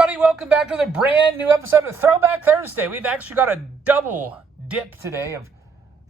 everybody, welcome back to the brand new episode of Throwback Thursday. We've actually got a double dip today of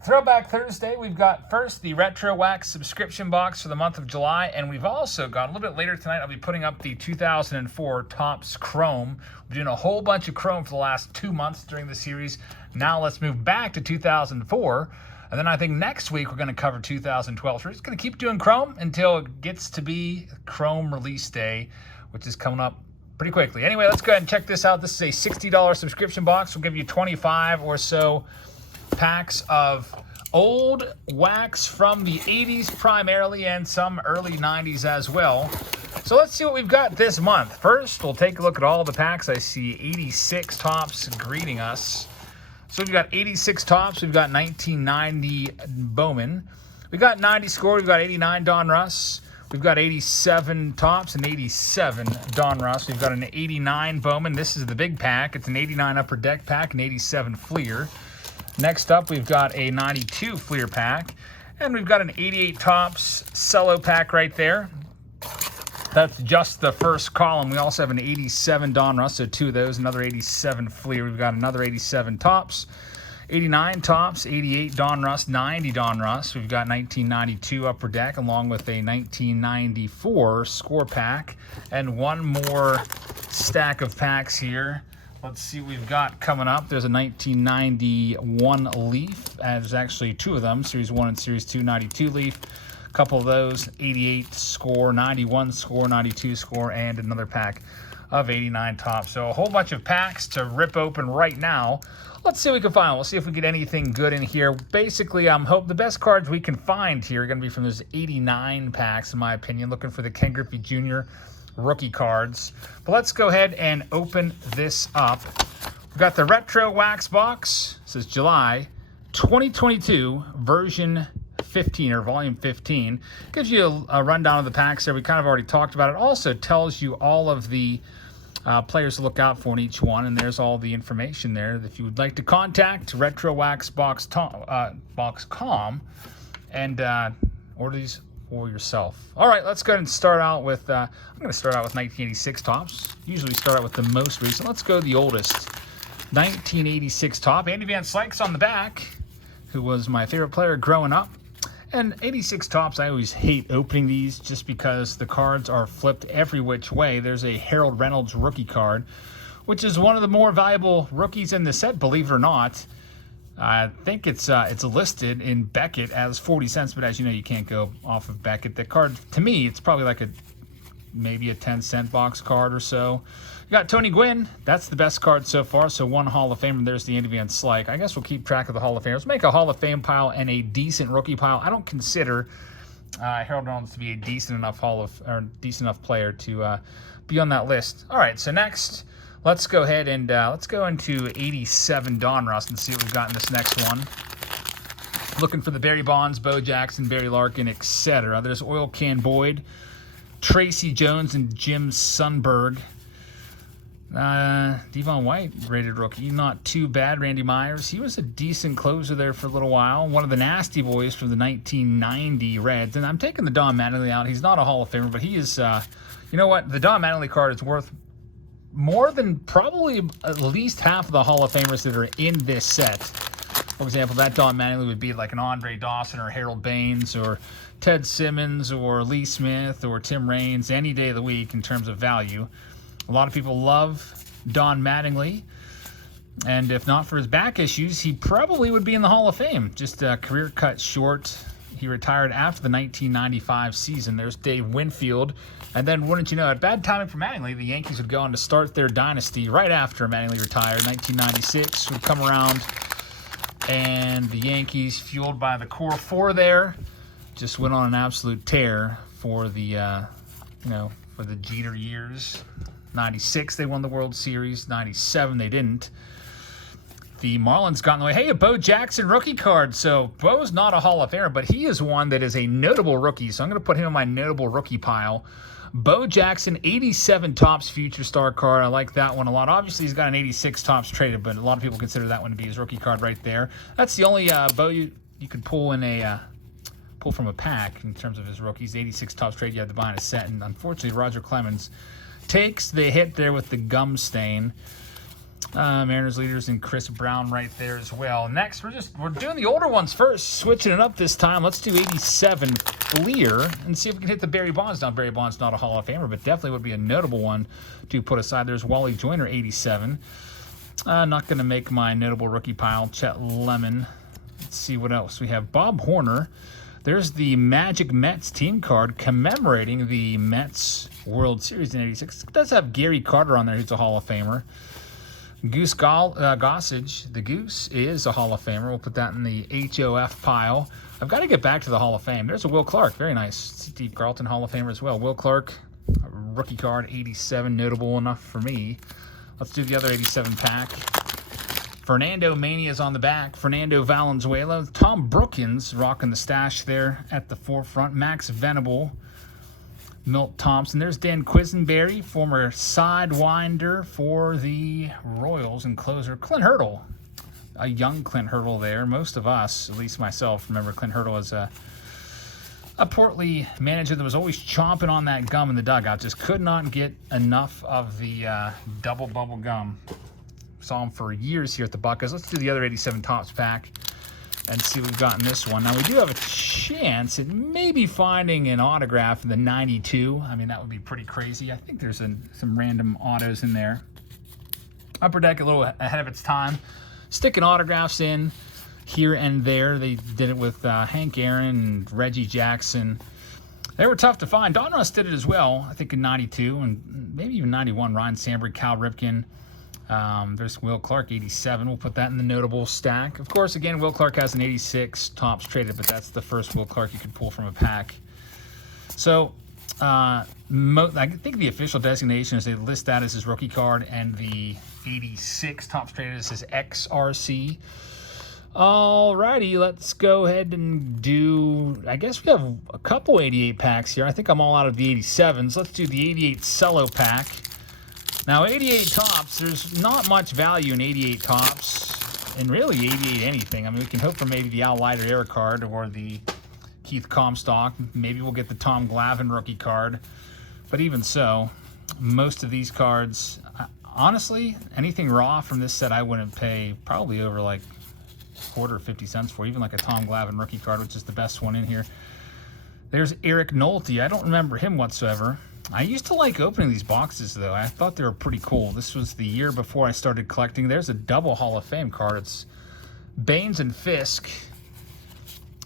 Throwback Thursday. We've got first the Retrowax subscription box for the month of July, and we've also got, a little bit later tonight, I'll be putting up the 2004 Topps Chrome. We're doing a whole bunch of Chrome for the last 2 months during the series. Now let's move back to 2004, and then I think next week we're going to cover 2012. So we're just going to keep doing Chrome until it gets to be Chrome release day, which is coming up pretty quickly. Anyway, let's go ahead and check this out. This is a $60 subscription box. We'll give you 25 or so packs of old wax from the 80s primarily and some early 90s as well. So let's see what we've got this month. First, we'll take a look at all the packs. I see 86 Topps greeting us. So we've got 86 Topps. We've got 1990 Bowman. We've got 90 score. We've got 89 Donruss. We've got 87 Topps and 87 Donruss. We've got an 89 Bowman. This is the big pack. It's an 89 Upper Deck pack, an 87 Fleer. Next up, we've got a 92 Fleer pack. And we've got an 88 Topps cello pack right there. That's just the first column. We also have an 87 Donruss, so two of those. Another 87 Fleer. We've got another 87 Topps. 89 Topps, 88 Donruss, 90 Donruss. We've got 1992 Upper Deck along with a 1994 score pack. And one more stack of packs here. Let's see what we've got coming up. There's a 1991 Leaf. There's actually two of them, Series 1 and Series 2 92 Leaf. A couple of those, 88 score, 91 score, 92 score, and another pack of 89 Topps. So a whole bunch of packs to rip open right now. Let's see what we can find. We'll see if we get anything good in here. Basically, hope the best cards we can find here are going to be from those 89 packs, in my opinion. Looking for the Ken Griffey Jr. rookie cards. But let's go ahead and open this up. We've got the Retro Wax box. It says July 2022 version 15 or volume 15. Gives you a rundown of the packs there. We kind of already talked about it. Also tells you all of the players to look out for in each one, and there's all the information there. If you would like to contact RetrowaxBox.com and order these for yourself. All right, let's go ahead and start out with, I'm going to start out with 1986 Topps. Usually start out with the most recent. Let's go the oldest. 1986 Top. Andy Van Slyke's on the back, who was my favorite player growing up. And 86 Topps, I always hate opening these just because the cards are flipped every which way. There's a Harold Reynolds rookie card, which is one of the more valuable rookies in the set, believe it or not. I think it's listed in Beckett as 40 cents, but as you know, you can't go off of Beckett. The card, to me, it's probably like maybe a 10-cent box card or so. You got Tony Gwynn. That's the best card so far. So one Hall of Famer. There's the Andy Van Slyke. I guess we'll keep track of the Hall of Famers. Make a Hall of Fame pile and a decent rookie pile. I don't consider Harold Reynolds to be a decent enough player to be on that list. All right. So next, let's go ahead and let's go into 87 Donruss and see what we've got in this next one. Looking for the Barry Bonds, Bo Jackson, Barry Larkin, etc. There's Oil Can Boyd, Tracy Jones, and Jim Sundberg. Devon White, rated rookie. Not too bad. Randy Myers. He was a decent closer there for a little while. One of the nasty boys from the 1990 Reds. And I'm taking the Don Mattingly out. He's not a Hall of Famer, but he is, you know what? The Don Mattingly card is worth more than probably at least half of the Hall of Famers that are in this set. For example, that Don Mattingly would be like an Andre Dawson or Harold Baines or Ted Simmons or Lee Smith or Tim Raines any day of the week in terms of value. A lot of people love Don Mattingly, and if not for his back issues, he probably would be in the Hall of Fame. Just a career cut short. He retired after the 1995 season. There's Dave Winfield, and then wouldn't you know it, bad timing for Mattingly, the Yankees would go on to start their dynasty right after Mattingly retired. 1996 would come around, and the Yankees, fueled by the core four there, just went on an absolute tear for the, for the Jeter years. 96, they won the World Series. 97, they didn't. The Marlins got in the way. Hey, a Bo Jackson rookie card. So Bo's not a Hall of Famer, but he is one that is a notable rookie. So I'm going to put him in my notable rookie pile. Bo Jackson, 87 Topps Future Star card. I like that one a lot. Obviously, he's got an 86 Topps traded, but a lot of people consider that one to be his rookie card right there. That's the only Bo you could pull in pull from a pack in terms of his rookies. 86 Topps trade you had to buy in a set, and unfortunately, Roger Clemens takes the hit there with the gum stain. Mariners leaders and Chris Brown right there as well. Next, we're doing the older ones first, switching it up this time. Let's do 87 Fleer and see if we can hit the Barry Bonds. Now, Barry Bonds not a Hall of Famer, but definitely would be a notable one to put aside. There's Wally Joyner, 87. Not going to make my notable rookie pile. Chet Lemon. Let's see what else we have. Bob Horner. There's the Magic Mets team card commemorating the Mets World Series in 86. It does have Gary Carter on there, who's a Hall of Famer. Goose Gossage, the Goose, is a Hall of Famer. We'll put that in the HOF pile. I've got to get back to the Hall of Fame. There's a Will Clark, very nice. Steve Carlton, Hall of Famer as well. Will Clark, rookie card, 87, notable enough for me. Let's do the other 87 pack. Fernando Mania is on the back. Fernando Valenzuela. Tom Brookins rocking the stash there at the forefront. Max Venable. Milt Thompson. There's Dan Quisenberry, former sidewinder for the Royals and closer. Clint Hurdle, a young Clint Hurdle there. Most of us, at least myself, remember Clint Hurdle as a portly manager that was always chomping on that gum in the dugout. Just could not get enough of the double bubble gum. Saw him for years here at the Buckeyes. Let's do the other 87 Topps pack and see what we've got in this one. Now, we do have a chance at maybe finding an autograph in the 92. I mean, that would be pretty crazy. I think there's some random autos in there. Upper Deck a little ahead of its time. Sticking autographs in here and there. They did it with Hank Aaron and Reggie Jackson. They were tough to find. Don Russ did it as well, I think in 92 and maybe even 91. Ryan Sandberg, Cal Ripken. There's Will Clark, 87. We'll put that in the notable stack. Of course, again, Will Clark has an 86 Topps traded, but that's the first Will Clark you could pull from a pack. So, I think the official designation is they list that as his rookie card, and the 86 Topps traded is his XRC. Alrighty, let's go ahead and do, I guess we have a couple 88 packs here. I think I'm all out of the 87s. Let's do the 88 Cello pack. Now, 88 Topps, there's not much value in 88 Topps, and really 88 anything. I mean, we can hope for maybe the Al Leiter era card or the Keith Comstock. Maybe we'll get the Tom Glavine rookie card. But even so, most of these cards, honestly, anything raw from this set I wouldn't pay probably over like quarter or 50 cents for, even like a Tom Glavine rookie card, which is the best one in here. There's Eric Nolte. I don't remember him whatsoever. I used to like opening these boxes, though. I thought they were pretty cool. This was the year before I started collecting. There's a double Hall of Fame card. It's Baines and Fisk.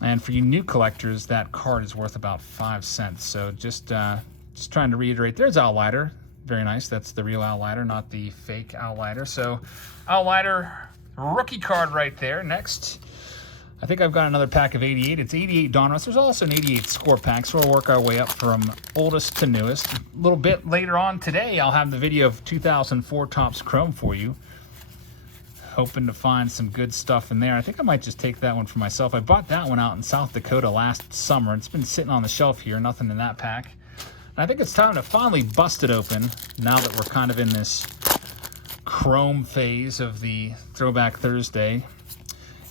And for you new collectors, that card is worth about 5 cents. So just trying to reiterate, there's Al Leiter. Very nice. That's the real Al Leiter, not the fake Al Leiter. So Al Leiter rookie card right there. Next, I think I've got another pack of 88. It's 88 Donruss. There's also an 88 score pack, so we'll work our way up from oldest to newest. A little bit later on today, I'll have the video of 2004 Topps Chrome for you. Hoping to find some good stuff in there. I think I might just take that one for myself. I bought that one out in South Dakota last summer. It's been sitting on the shelf here, nothing in that pack. And I think it's time to finally bust it open now that we're kind of in this Chrome phase of the Throwback Thursday.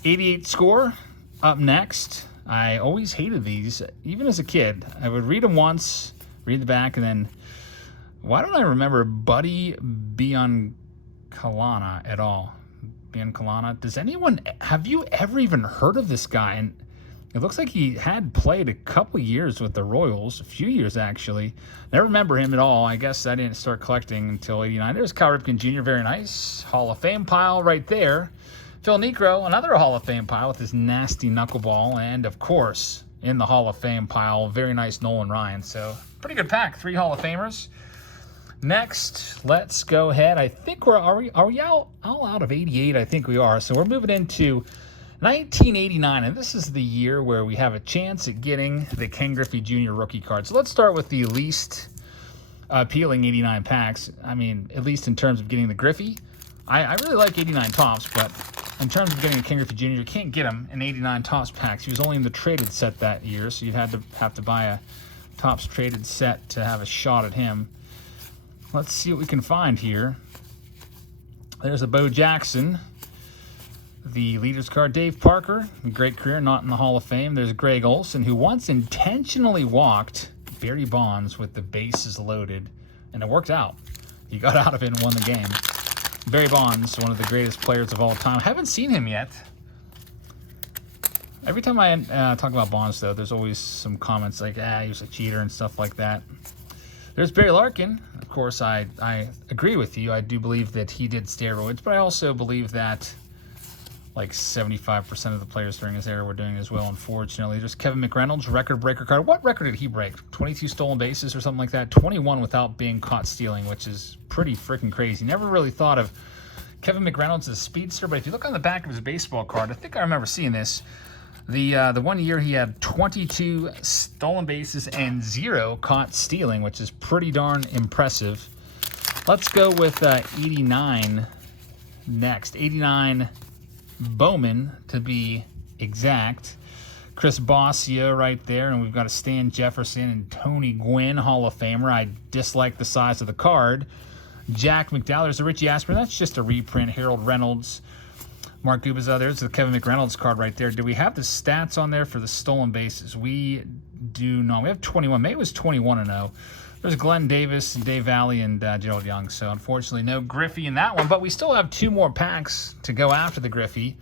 88 score up next. I always hated these, even as a kid. I would read them once, read the back, and then why don't I remember Buddy Biancalana at all? Biancalana. Does anyone, have you ever even heard of this guy? And it looks like he had played a couple years with the Royals, a few years actually. Never remember him at all. I guess I didn't start collecting until 89. There's Cal Ripken Jr., very nice. Hall of Fame pile right there. Phil Niekro, another Hall of Fame pile with his nasty knuckleball. And, of course, in the Hall of Fame pile, very nice Nolan Ryan. So, pretty good pack. 3 Hall of Famers. Next, let's go ahead. I think are we all out of 88? I think we are. So, we're moving into 1989. And this is the year where we have a chance at getting the Ken Griffey Jr. rookie card. So, let's start with the least appealing 89 packs. I mean, at least in terms of getting the Griffey. I really like 89 Topps, but in terms of getting a Ken Griffey Jr., you can't get him in 89 Topps packs. He was only in the traded set that year, so you'd have to buy a Topps traded set to have a shot at him. Let's see what we can find here. There's a Bo Jackson. The leaders card, Dave Parker, great career, not in the Hall of Fame. There's Greg Olson, who once intentionally walked Barry Bonds with the bases loaded, and it worked out. he got out of it and won the game. Barry Bonds, one of the greatest players of all time. Haven't seen him yet. Every time I talk about Bonds, though, there's always some comments like, he was a cheater and stuff like that. There's Barry Larkin. Of course, I agree with you. I do believe that he did steroids, but I also believe that like 75% of the players during his era were doing as well, unfortunately. There's Kevin McReynolds, record breaker card. What record did he break? 22 stolen bases or something like that? 21 without being caught stealing, which is pretty freaking crazy. Never really thought of Kevin McReynolds as a speedster, but if you look on the back of his baseball card, I think I remember seeing this. The 1 year he had 22 stolen bases and 0 caught stealing, which is pretty darn impressive. Let's go with 89 next. 89 Bowman, to be exact. Chris Bossia right there, and we've got a Stan Jefferson and Tony Gwynn, Hall of Famer. I dislike the size of the card. Jack McDowell. There's a Richie Asper. That's just a reprint. Harold Reynolds. Mark Gubicza. There's the Kevin McReynolds card right there. Do we have the stats on there for the stolen bases? We do not. We have 21. Maybe it was 21-0. There's Glenn Davis, Dave Valley, and Gerald Young. So, unfortunately, no Griffey in that one. But we still have 2 more packs to go after the Griffey.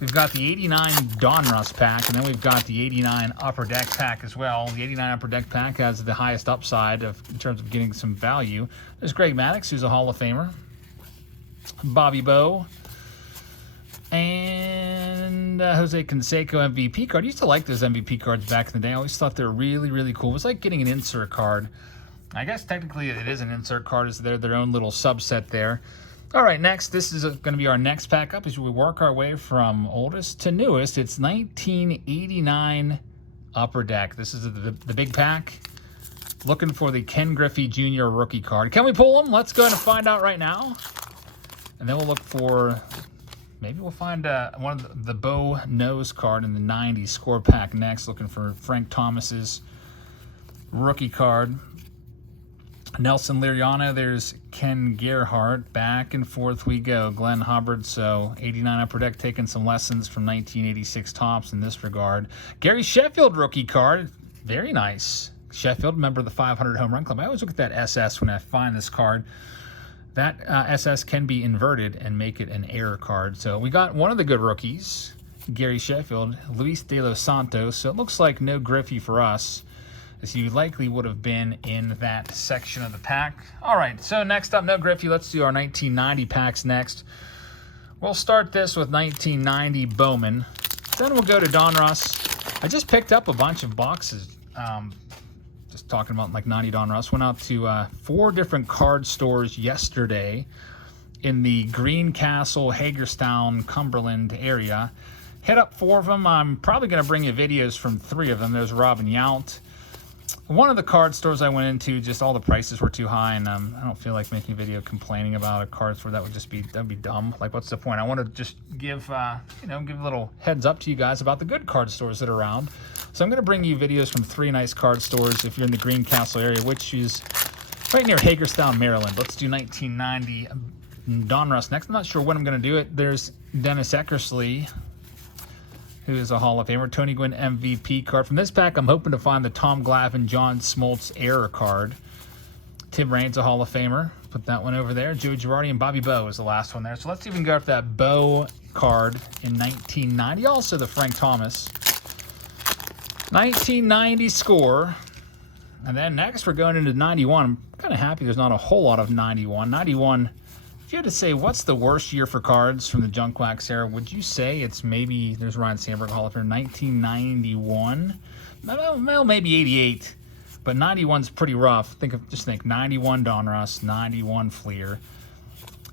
We've got the 89 Donruss pack, and then we've got the 89 Upper Deck pack as well. The 89 Upper Deck pack has the highest upside in terms of getting some value. There's Greg Maddux, who's a Hall of Famer. Bobby Bowe. And Jose Canseco MVP card. I used to like those MVP cards back in the day. I always thought they were really, really cool. It was like getting an insert card. I guess technically it is an insert card. Is their own little subset there. All right, next. This is going to be our next pack up as we work our way from oldest to newest. It's 1989 Upper Deck. This is the big pack. Looking for the Ken Griffey Jr. rookie card. Can we pull them? Let's go ahead and find out right now. And then we'll look for... Maybe we'll find one of the Bo Nose card in the 90s score pack next. Looking for Frank Thomas's rookie card. Nelson Liriano. There's Ken Gerhardt. Back and forth we go. Glenn Hubbard. So 89 Upper Deck taking some lessons from 1986 Topps in this regard. Gary Sheffield rookie card. Very nice. Sheffield, member of the 500 Home Run Club. I always look at that SS when I find this card. That SS can be inverted and make it an error card. So we got one of the good rookies, Gary Sheffield, Luis De Los Santos. So it looks like no Griffey for us, as you likely would have been in that section of the pack. All right, so next up, no Griffey. Let's do our 1990 packs next. We'll start this with 1990 Bowman. Then we'll go to Donruss. I just picked up a bunch of boxes. Just talking about like 90 Donruss. Went out to 4 different card stores yesterday in the Greencastle, Hagerstown, Cumberland area. Hit up 4 of them. I'm probably going to bring you videos from 3 of them. There's Robin Yount. One of the card stores I went into, just all the prices were too high, and I don't feel like making a video complaining about a card store. That'd be dumb. Like, what's the point? I want to just give give a little heads up to you guys about the good card stores that are around. So I'm going to bring you videos from 3 nice card stores if you're in the Greencastle area, which is right near Hagerstown, Maryland. Let's do 1990 Donruss next. I'm not sure when I'm going to do it. There's Dennis Eckersley, who is a Hall of Famer. Tony Gwynn MVP card. From this pack, I'm hoping to find the Tom Glavine, John Smoltz error card. Tim Raines, a Hall of Famer. Put that one over there. Joe Girardi and Bobby Bowe is the last one there. So let's even go after that Bowe card in 1990. Also the Frank Thomas 1990 score. And then next we're going into 91. I'm kind of happy there's not a whole lot of 91. 91, if you had to say what's the worst year for cards from the Junk Wax era, would you say it's maybe, there's Ryan Sandberg, Hall of Famer, 1991? Well, maybe 88, but 91's pretty rough. Just think 91 Donruss, 91 Fleer,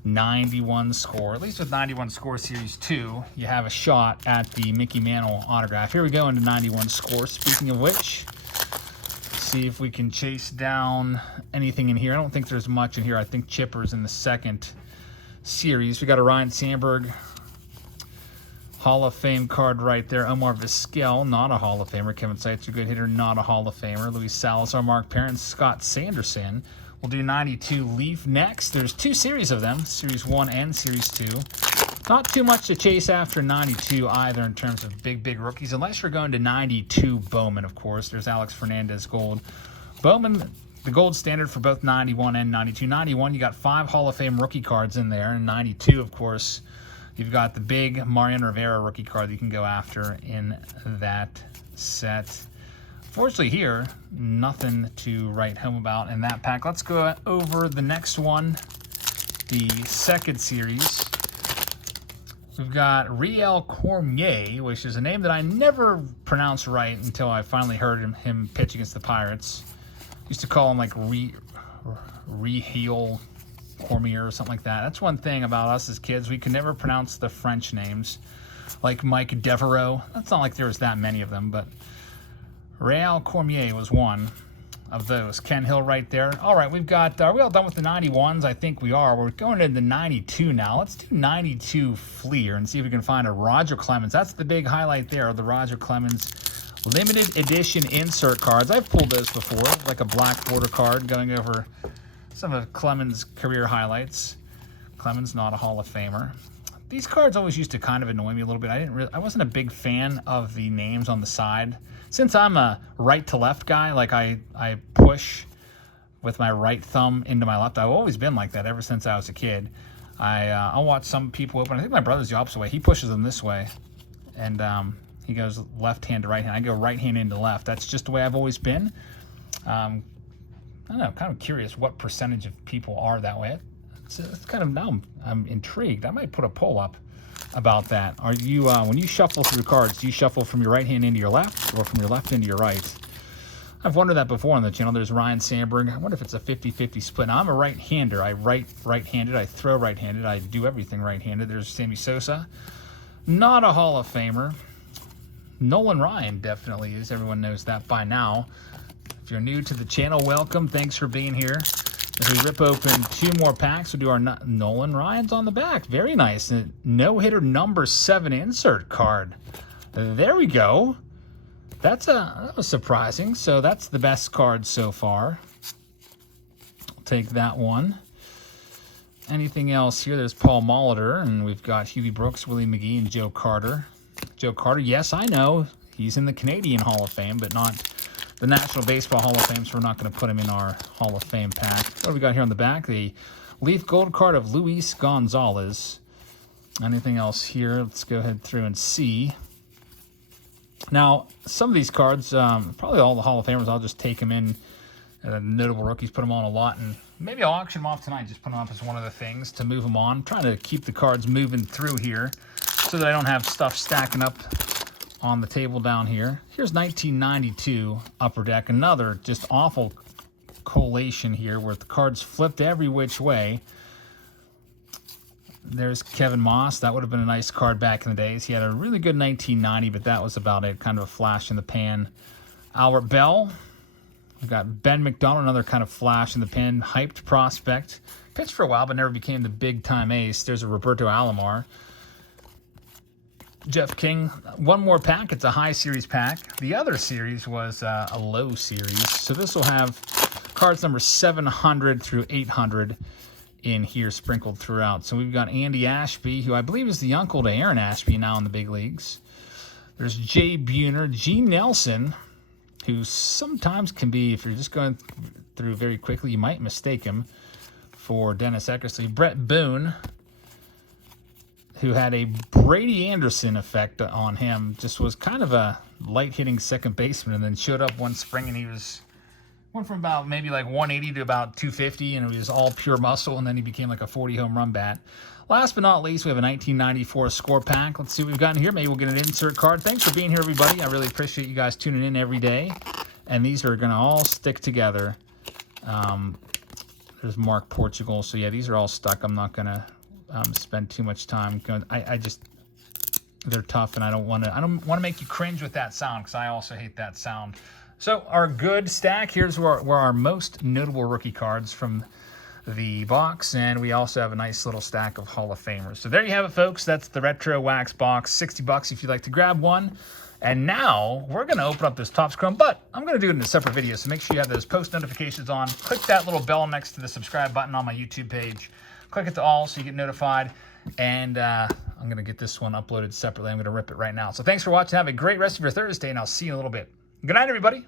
91 score. At least with 91 score series 2, you have a shot at the Mickey Mantle autograph. Here we go into 91 score. Speaking of which, see if we can chase down anything in here. I don't think there's much in here. I think Chipper's in the second series. We got a Ryan Sandberg Hall of Fame card right there. Omar Vizquel, not a Hall of Famer. Kevin Seitzer, good hitter, not a Hall of Famer. Luis Salazar, Mark Parent, Scott Sanderson. We'll do 92 Leaf next. There's 2 series of them, Series 1 and Series 2. Not too much to chase after 92 either in terms of big rookies, unless you're going to 92 Bowman, of course. There's Alex Fernandez Gold. Bowman, the gold standard for both 91 and 92. 91, you got 5 Hall of Fame rookie cards in there. And 92, of course, you've got the big Mariano Rivera rookie card that you can go after in that set. Fortunately here, nothing to write home about in that pack. Let's go over the next one, the second series. We've got Riel Cormier, which is a name that I never pronounced right until I finally heard him pitch against the Pirates. Used to call him like Riel Cormier or something like that. That's one thing about us as kids. We can never pronounce the French names, like Mike Devereaux. That's not like there was that many of them, but Riel Cormier was one of those. Ken Hill right there. All right, we've got, are we all done with the 91s? I think we are. We're going into 92 now. Let's do 92 Fleer and see if we can find a Roger Clemens. That's the big highlight there, the Roger Clemens limited edition insert cards. I've pulled those before, like a black border card going over some of Clemens' career highlights. Clemens, not a Hall of Famer. These cards always used to kind of annoy me a little bit. I wasn't a big fan of the names on the side. Since I'm a right to left guy, like I push with my right thumb into my left. I've always been like that ever since I was a kid. I'll watch some people open. I think my brother's the opposite way. He pushes them this way, and he goes left hand to right hand. I go right hand into left. That's just the way I've always been. I don't know. Kind of curious what percentage of people are that way. It's kind of, now I'm intrigued. I might put a poll up about that. Are you, when you shuffle through cards, do you shuffle from your right hand into your left or from your left into your right? I've wondered that before on the channel. There's Ryan Sandberg. I wonder if it's a 50-50 split. Now, I'm a right-hander. I write right-handed. I throw right-handed. I do everything right-handed. There's Sammy Sosa. Not a Hall of Famer. Nolan Ryan definitely is. Everyone knows that by now. If you're new to the channel, welcome. Thanks for being here. As we rip open 2 more packs, we'll do our Nolan Ryan's on the back. Very nice. No-hitter number 7 insert card. There we go. That was surprising. So that's the best card so far. I'll take that one. Anything else here? There's Paul Molitor, and we've got Huey Brooks, Willie McGee, and Joe Carter. Joe Carter, yes, I know. He's in the Canadian Hall of Fame, but not the National Baseball Hall of Fame, so we're not going to put him in our Hall of Fame pack. What do we got here on the back? The Leaf Gold card of Luis Gonzalez. Anything else here? Let's go ahead through and see. Now, some of these cards, probably all the Hall of Famers, I'll just take them in. Notable rookies, put them on a lot, and maybe I'll auction them off tonight, just put them up as one of the things to move them on. I'm trying to keep the cards moving through here so that I don't have stuff stacking up on the table down here. Here's 1992 Upper Deck, another just awful collation here where the cards flipped every which way. There's Kevin Moss. That would have been a nice card back in the days. He had a really good 1990, but that was about it. Kind of a flash in the pan. Albert Bell. We've got Ben McDonald, another kind of flash in the pan. Hyped prospect. Pitched for a while, but never became the big-time ace. There's a Roberto Alomar. Jeff King. One more pack. It's a high series pack. The other series was a low series. So this will have cards number 700 through 800 in here sprinkled throughout. So we've got Andy Ashby, who I believe is the uncle to Aaron Ashby now in the big leagues. There's Jay Buhner, Gene Nelson, who sometimes can be, if you're just going through very quickly, you might mistake him for Dennis Eckersley. Brett Boone, who had a Brady Anderson effect on him, just was kind of a light-hitting second baseman, and then showed up one spring and he went from about maybe like 180 to about 250, and it was all pure muscle, and then he became like a 40 home run bat. Last but not least, we have a 1994 score pack. Let's see what we've got in here. Maybe we'll get an insert card. Thanks for being here, everybody. I really appreciate you guys tuning in every day, and these are going to all stick together. There's Mark Portugal. So yeah, these are all stuck. I'm not going to spend too much time going. They're tough, and I don't want to make you cringe with that sound, because I also hate that sound. So our good stack, here's where our most notable rookie cards from the box, and we also have a nice little stack of Hall of Famers. So there you have it, folks. That's the Retrowax box, $60 if you'd like to grab one. And now we're going to open up this Topps Chrome, but I'm going to do it in a separate video, so make sure you have those post notifications on. Click that little bell next to the subscribe button on my YouTube page. Click it to all so you get notified, and I'm going to get this one uploaded separately. I'm going to rip it right now. So thanks for watching. Have a great rest of your Thursday, and I'll see you in a little bit. Good night, everybody.